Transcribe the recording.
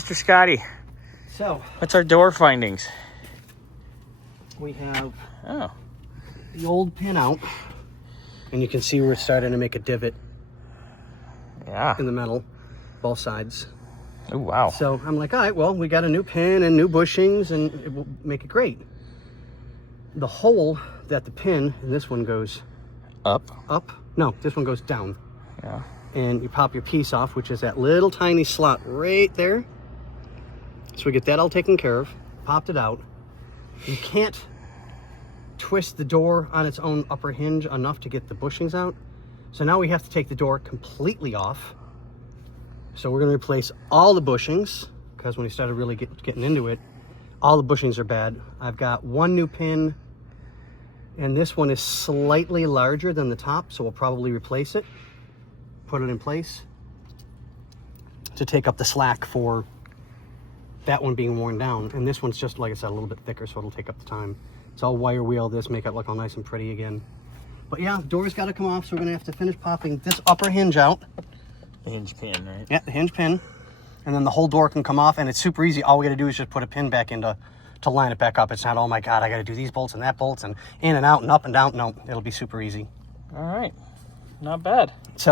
Mr. Scotty, So, what's our door findings? we have Oh, the old pin out, and you can see we're starting to make a divot yeah. in the metal, both sides. Oh, wow. So I'm like, all right, well, we got a new pin and new bushings, and it will make it great. The hole that the pin, and this one goes Up. no, this one goes down. Yeah. And you pop your piece off, which is that little tiny slot right there. So we get that all taken care of, popped it out. You can't twist the door on its own upper hinge enough to get the bushings out. So now we have to take the door completely off. So we're gonna replace all the bushings, because when we started really getting into it, all the bushings are bad. I've got one new pin, and this one is slightly larger than the top, so we'll probably replace it, put it in place to take up the slack for that one being worn down. And this one's just, like I said, a little bit thicker, so it'll take up the time. It's all wire wheel this, make it look all nice and pretty again. But yeah, the door's got to come off, so we're gonna have to finish popping this upper hinge out. The hinge pin, right? Yeah, the hinge pin. And then the whole door can come off, and it's super easy. All we gotta do is just put a pin back in to line it back up. It's not, oh my God, I gotta do these bolts and that bolts and in and out and up and down. No, it'll be super easy. All right. Not bad. So